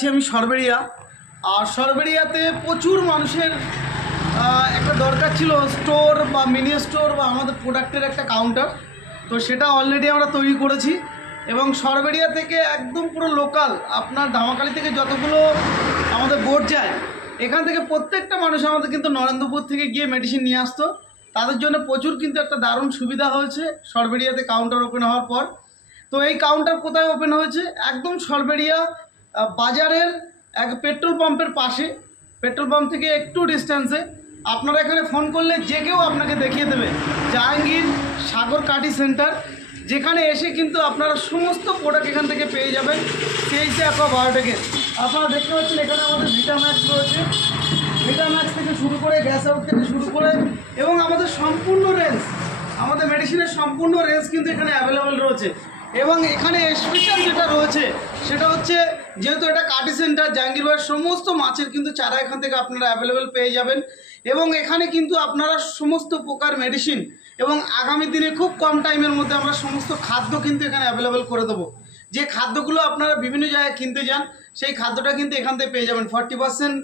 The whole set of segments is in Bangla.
আছি আমি সরবেরিয়া। আর সরবেরিয়াতে প্রচুর মানুষের একটা দরকার ছিল স্টোর বা মিনি স্টোর বা আমাদের প্রোডাক্টের একটা কাউন্টার। তো সেটা অলরেডি আমরা তৈরি করেছি এবং সরবেরিয়া থেকে একদম পুরো লোকাল আপনার ধামাখালি থেকে যতগুলো আমাদের বোট যায় এখান থেকে প্রত্যেকটা মানুষ আমাদের কিন্তু নরেন্দ্রপুর থেকে গিয়ে মেডিসিন নিয়ে আসতো। তাদের জন্য প্রচুর কিন্তু একটা দারুণ সুবিধা হয়েছে সরবেরিয়াতে কাউন্টার ওপেন হওয়ার পর। তো এই কাউন্টার কোথায় ওপেন হয়েছে? একদম সরবেরিয়া বাজারের এক পেট্রোল পাম্পের পাশে, পেট্রোল পাম্প থেকে একটু ডিস্টেন্সে। আপনারা এখানে ফোন করলে যে কেউ আপনাকে দেখিয়ে দেবে জাহাঙ্গীর সাগর কাটি সেন্টার, যেখানে এসে কিন্তু আপনারা সমস্ত প্রোডাক্ট এখান থেকে পেয়ে যাবেন সেইসে অ্যাকোয়াবায়োটিকের। আপনারা দেখতে পাচ্ছেন এখানে আমাদের ভিটাম্যাক্স রয়েছে, ভিটাম্যাক্স থেকে শুরু করে গ্যাস আউট থেকে শুরু করে এবং আমাদের সম্পূর্ণ রেঞ্জ, আমাদের মেডিসিনের সম্পূর্ণ রেঞ্জ কিন্তু এখানে অ্যাভেলেবেল রয়েছে। এবং এখানে স্পেশাল যেটা রয়েছে সেটা হচ্ছে, যেহেতু এটা কাটি সেন্টার, জাহাঙ্গীর ভাইয়ের সমস্ত মাছের কিন্তু চারা এখান থেকে আপনারা অ্যাভেলেবেল পেয়ে যাবেন। এবং এখানে কিন্তু আপনারা সমস্ত প্রকার মেডিসিন এবং আগামী দিনে খুব কম টাইমের মধ্যে আমরা সমস্ত খাদ্য কিন্তু এখানে অ্যাভেলেবেল করে দেবো। যে খাদ্যগুলো আপনারা বিভিন্ন জায়গায় কিনতে যান সেই খাদ্যটা কিন্তু এখান থেকে পেয়ে যাবেন। 40%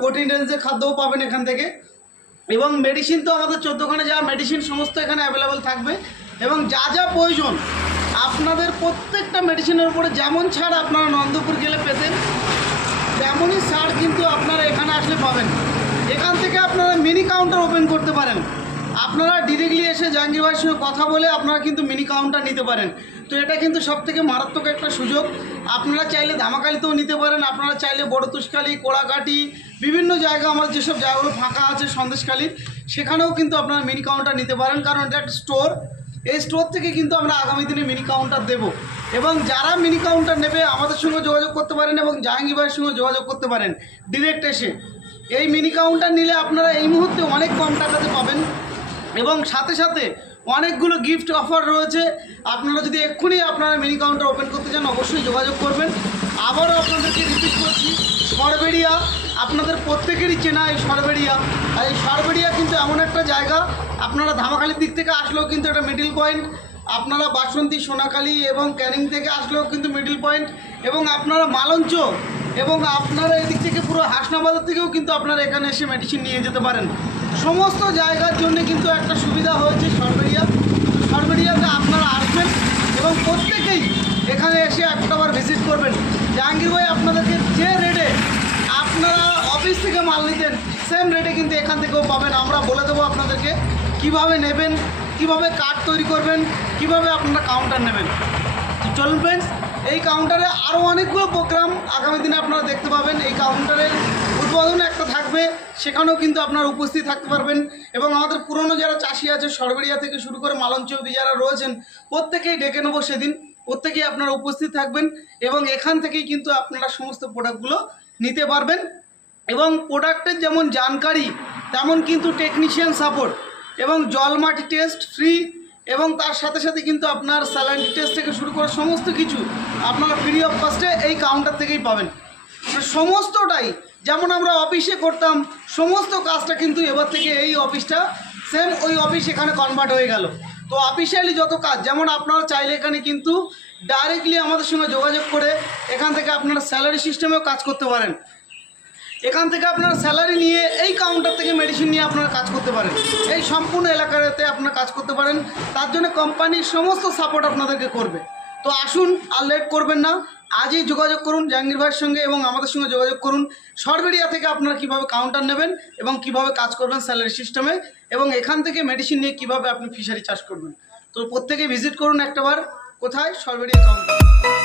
প্রোটিন রেঞ্জের খাদ্যও পাবেন এখান থেকে। এবং মেডিসিন তো আমাদের 14খানে যা মেডিসিন সমস্ত এখানে অ্যাভেলেবেল থাকবে। এবং যা যা প্রয়োজন আপনাদের প্রত্যেকটা মেডিসিনের উপরে যেমন ছাড় আপনারা নন্দপুর গেলে পেতেন, তেমনই ছাড় কিন্তু আপনারা এখানে আসলে পাবেন। এখান থেকে আপনারা মিনি কাউন্টার ওপেন করতে পারেন। আপনারা ডিরেক্টলি এসে জাহাঙ্গীর ভাইয়ের সঙ্গে কথা বলে আপনারা কিন্তু মিনি কাউন্টার নিতে পারেন। তো এটা কিন্তু সবথেকে মারাত্মক একটা সুযোগ। আপনারা চাইলে ধামাখালিতেও নিতে পারেন, আপনারা চাইলে বড় তুষখালি, কোড়াকাটি, বিভিন্ন জায়গা আমার যেসব জায়গাগুলো ফাঁকা আছে সন্দেশখালির, সেখানেও কিন্তু আপনারা মিনি কাউন্টার নিতে পারেন। কারণ এটা একটা স্টোর, এই স্টোর থেকে কিন্তু আমরা আগামী দিনে মিনি কাউন্টার দেব। এবং যারা মিনি কাউন্টার নেবে আমাদের সঙ্গে যোগাযোগ করতে পারেন এবং জাহাঙ্গীর ভাইয়ের সঙ্গে যোগাযোগ করতে পারেন ডিরেক্ট এসে। এই মিনি কাউন্টার নিলে আপনারা এই মুহূর্তে অনেক কম টাকাতে পাবেন এবং সাথে সাথে অনেকগুলো গিফট অফার রয়েছে। আপনারা যদি এক্ষুনি আপনারা মিনি কাউন্টার ওপেন করতে চান অবশ্যই যোগাযোগ করবেন। আবারও আপনাদেরকে রিপিট করছি, সরবেরিয়া আপনাদের প্রত্যেকেরই চেনা এই সরবেরিয়া। আর এই সরবেরিয়া কিন্তু এমন একটা জায়গা, আপনারা ধামাখালির দিক থেকে আসলেও কিন্তু একটা মিডিল পয়েন্ট, আপনারা বাসন্তী, সোনাখালী এবং ক্যানিং থেকে আসলেও কিন্তু মিডিল পয়েন্ট, এবং আপনারা মালঞ্চ এবং আপনারা এদিক থেকে পুরো হাসনাবাজার থেকেও কিন্তু আপনারা এখানে এসে মেডিসিন নিয়ে যেতে পারেন। সমস্ত জায়গার জন্য কিন্তু একটা সুবিধা হয়েছে সরবেরিয়া। সরবেরিয়াতে আপনারা আসবেন এবং প্রত্যেকেই এখানে এসে একটাবার ভিজিট করবেন। জাহাঙ্গীর ভাই আপনাদেরকে যে রেটে আপনারা অফিস থেকে মাল নিতেন সেম রেটে কিন্তু এখান থেকেও পাবেন। আমরা বলে দেবো আপনাদেরকে কিভাবে নেবেন, কিভাবে কার্ড তৈরি করবেন, কিভাবে আপনারা কাউন্টার নেবেন। চলুন ফ্রেন্ডস, এই কাউন্টারে আরও অনেকগুলো প্রোগ্রাম আগামী দিনে আপনারা দেখতে পাবেন। এই কাউন্টারের উদ্বোধন একটা থাকবে, সেখানেও কিন্তু আপনারা উপস্থিত থাকতে পারবেন। এবং আমাদের পুরনো যারা চাষি আছে সরবেরিয়া থেকে শুরু করে মালঞ্চ অবধি যারা রয়েছেন প্রত্যেকেই ডেকে নেবো সেদিন, প্রত্যেকেই আপনারা উপস্থিত থাকবেন এবং এখান থেকেই কিন্তু আপনারা সমস্ত প্রোডাক্টগুলো নিতে পারবেন। এবং প্রোডাক্টের যেমন জানকারি তেমন কিন্তু টেকনিশিয়ান সাপোর্ট এবং জল মাটি টেস্ট ফ্রি, এবং তার সাথে সাথে কিন্তু আপনার স্যালাইন টেস্ট থেকে শুরু করে সমস্ত কিছু আপনারা ফ্রি অফ কস্টে এই কাউন্টার থেকেই পাবেন। সমস্তটাই যেমন আমরা অফিসে করতাম সমস্ত কাজটা কিন্তু এবার থেকে এই অফিসটা সেম ওই অফিস এখানে কনভার্ট হয়ে গেল। তো অফিসিয়ালি যত কাজ, যেমন আপনারা চাইলে এখানে কিন্তু ডাইরেক্টলি আমাদের সঙ্গে যোগাযোগ করে এখান থেকে আপনারা স্যালারি সিস্টেমেও কাজ করতে পারেন। এখান থেকে আপনারা স্যালারি নিয়ে এই কাউন্টার থেকে মেডিসিন নিয়ে আপনারা কাজ করতে পারেন, এই সম্পূর্ণ এলাকাতে আপনারা কাজ করতে পারেন। তার জন্য কোম্পানির সমস্ত সাপোর্ট আপনাদেরকে করবে। তো আসুন, আর লেট করবেন না, আজই যোগাযোগ করুন জাহাঙ্গীর ভাইয়ের সঙ্গে এবং আমাদের সঙ্গে যোগাযোগ করুন। সরবেরিয়া থেকে আপনারা কীভাবে কাউন্টার নেবেন এবং কিভাবে কাজ করবেন স্যালারি সিস্টেমে, এবং এখান থেকে মেডিসিন নিয়ে কীভাবে আপনি ফিশারি চাষ করবেন। তো প্রত্যেকে ভিজিট করুন একটাবার। কোথায়? সরবেরিয়া কাউন্টার।